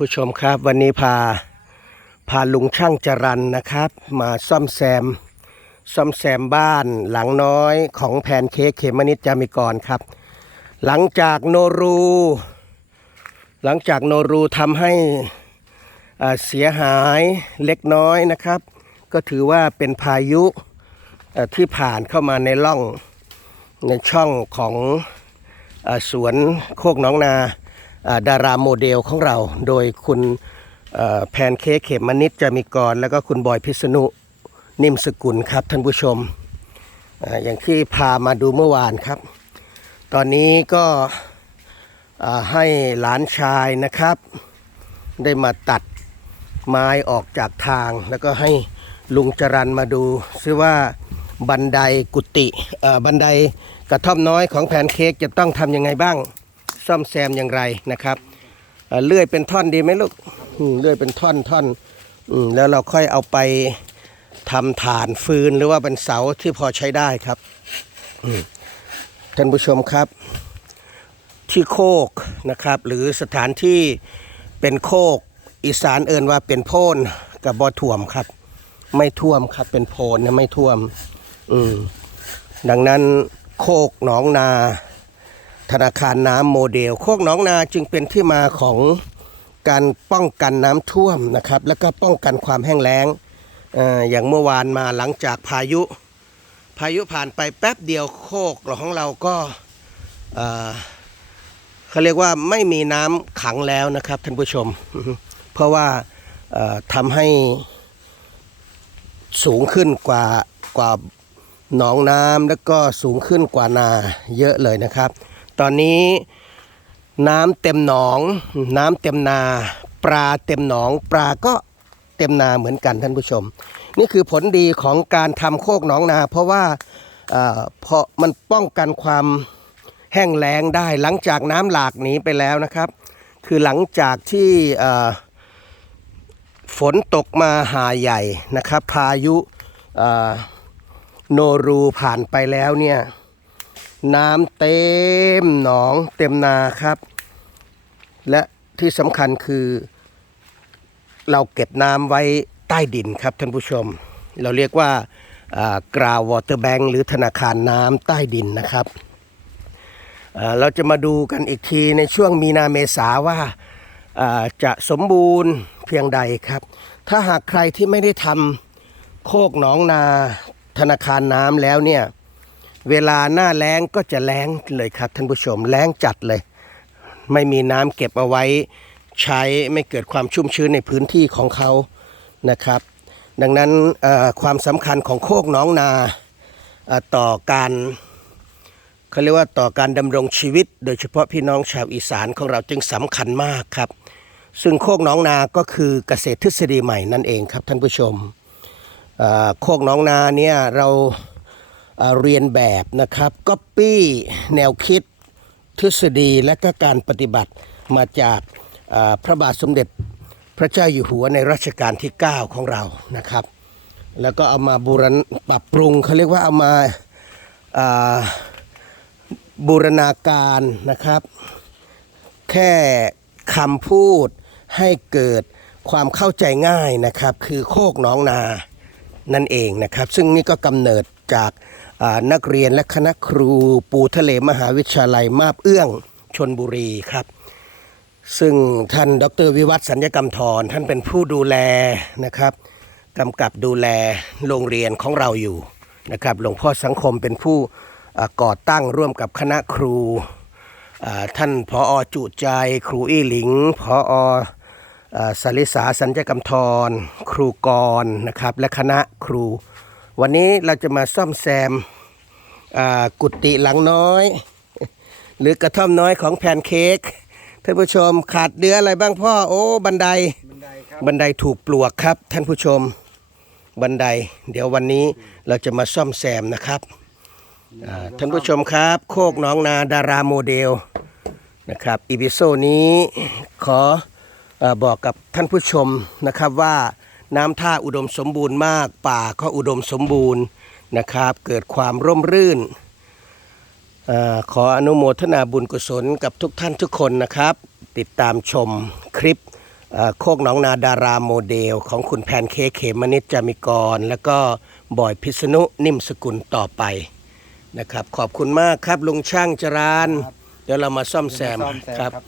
ผู้ชมครับวันนี้พาพาลุงช่างจรันนะครับ มาซ่อมแซม ซ่อมแซมบ้านหลังน้อยของแพนเค้กเขมนิดจามิกรครับ หลังจากโนรู หลังจากโนรูทำให้อ่าเสียหายเล็กน้อยนะครับ ก็ถือว่าเป็นพายุอ่อที่ผ่านเข้ามาในร่องในช่องของอาสวนโคกน้องนา ดาราโมเดลของเรา โดยคุณแพนเค้กเขมมนิดจามิกร แล้วก็คุณบอยพิษณุนิ่มสกุลครับท่านผู้ชมออย่างที่พามาดูเมื่อวานครับ ตอนนี้ก็ให้หลานชายนะครับ ได้มาตัดไม้ออกจากทาง แล้วก็ให้ลุงจรันมาดูซิว่าบันไดกุฏิบันไดกระท่อมน้อยของแพนเค้กจะต้องทำยังไงบ้าง ซ่อมแซมอย่างไรนะครับเเลื่อยเป็นท่อนดีไหมลูกเลื่อยเป็นท่อนท่อนอแล้วเราค่อยเอาไปทำฐานฟืนหรือว่าเป็นเสาที่พอใช้ได้ครับท่านผู้ชมครับ ที่โคกนะครับ หรือสถานที่เป็นโคก อีสานเอินว่าเป็นโพนกับบ่อท่วมครับ ไม่ท่วมครับเป็นโพนนะไม่ท่วม อืมดังนั้นโคกหนองนา ธนาคารน้ำโมเดล โคกหนองนาจึงเป็นที่มาของการป้องกันน้ำท่วมนะครับ แล้วก็ป้องกันความแห้งแล้งออย่างเมื่อวานมาหลังจากพายุ พายุผ่านไปแป๊บเดียวโคกของเราก็เขาเรียกว่าไม่มีน้ำขังแล้วนะครับท่านผู้ชม เพราะว่าทำให้สูงขึ้นกว่ากว่าหนองน้ำแล้วก็สูงขึ้นกว่านาเยอะเลยนะครับ ตอนนี้น้ำเต็มหนอง น้ำเต็มนา ปลาเต็มหนอง ปลาก็เต็มนาเหมือนกันท่านผู้ชม นี่คือผลดีของการทำโคกหนองนา เพราะว่าเอ่อเพราะมันป้องกันความแห้งแล้งได้หลังจากน้ำหลากหนีไปแล้วนะครับ คือหลังจากที่เอ่อฝนตกมาหาใหญ่นะครับ พายุเอ่อโนรูผ่านไปแล้วเนี่ย น้ำเต็มหนองเต็มนาครับ และที่สำคัญคือ เราเก็บน้ำไว้ใต้ดินครับท่านผู้ชม เราเรียกว่ากราววอเตอร์แบงค์หรือธนาคารน้ำใต้ดินนะครับ เราจะมาดูกันอีกทีในช่วงมีนาเมษาว่าจะสมบูรณ์เพียงใดครับ ถ้าหากใครที่ไม่ได้ทำโคกหนองนาธนาคารน้ำแล้วเนี่ย เวลาหน้าแล้งก็จะแล้งเลยครับท่านผู้ชมแล้งจัดเลย ไม่มีน้ำเก็บเอาไว้ใช้ไม่เกิดความชุ่มชื้นในพื้นที่ของเขานะครับ ดังนั้นความสำคัญของโคกน้องนาต่อการเขาเรียกว่าต่อการดำรงชีวิต โดยเฉพาะพี่น้องชาวอีสานของเราจึงสำคัญมากครับ ซึ่งโคกน้องนาก็คือเกษตรทฤษฎีใหม่นั่นเองครับท่านผู้ชมโคกน้องนาเนี่ยเรา เรียนแบบนะครับก๊อปปี้แนวคิดทฤษฎีและก็การปฏิบัติมาจากพระบาทสมเด็จพระเจ้าอยู่หัวในรัชกาลที่ 9 ของเรานะครับ แล้วก็เอามาบูรณปรับปรุงเขาเรียกว่าเอามาาบูรณาการนะครับ แค่คำพูดให้เกิดความเข้าใจง่ายนะครับ คือโคกน้องนานั่นเองนะครับ ซึ่งนี่ก็กำเนิด จากนักเรียนและคณะครูปูทะเลมหาวิทยาลัยมาบเอื้องชนบุรีครับ ซึ่งท่านดรวิวัฒน์สัญญกรรมทรท่านเป็นผู้ดูแลนะครับกำกับดูแลโรงเรียนของเราอยู่นะครับหลวงพ่อสังคมเป็นผู้ก่อตั้งร่วมกับคณะครูท่านผออจุใจครูอี้หลิงผออสลิสาสัญญกรรมทร ครูกรนะครับและคณะครู วันนี้เราจะมาซ่อมแซมอ่ากุฏิหลังน้อย หรือกระท่อมน้อยของแพนเค้กท่านผู้ชมขาดเดืออะไรบ้างพ่อโอ้บันไดบันไดครับบันไดถูกปลวกครับ ท่านผู้ชมบันได เดี๋ยววันนี้เราจะมาซ่อมแซมนะครับอ่าท่านผู้ชมครับ โคกหน้องนาดาราโมเดลนะครับอีพิโซนี้ขอเออบอกกับท่านผู้ชมนะครับว่า น้ำท่าอุดมสมบูรณ์มาก ป่าก็อุดมสมบูรณ์นะครับ เกิดความร่มรื่นเอ่อขออนุโมทนาบุญกุศลกับทุกท่านทุกคนนะครับ ติดตามชมคลิปเอ่อโคกหนองนาดาราโมเดล ของคุณแพนเค้กเขมนิดจามิกร แล้วก็บอยพิษณุนิ่มสกุลต่อไปนะครับ ขอบคุณมากครับลุงช่างจรานครับเดี๋ยวเรามาซ่อมแซมซ่อมแซมครับครับ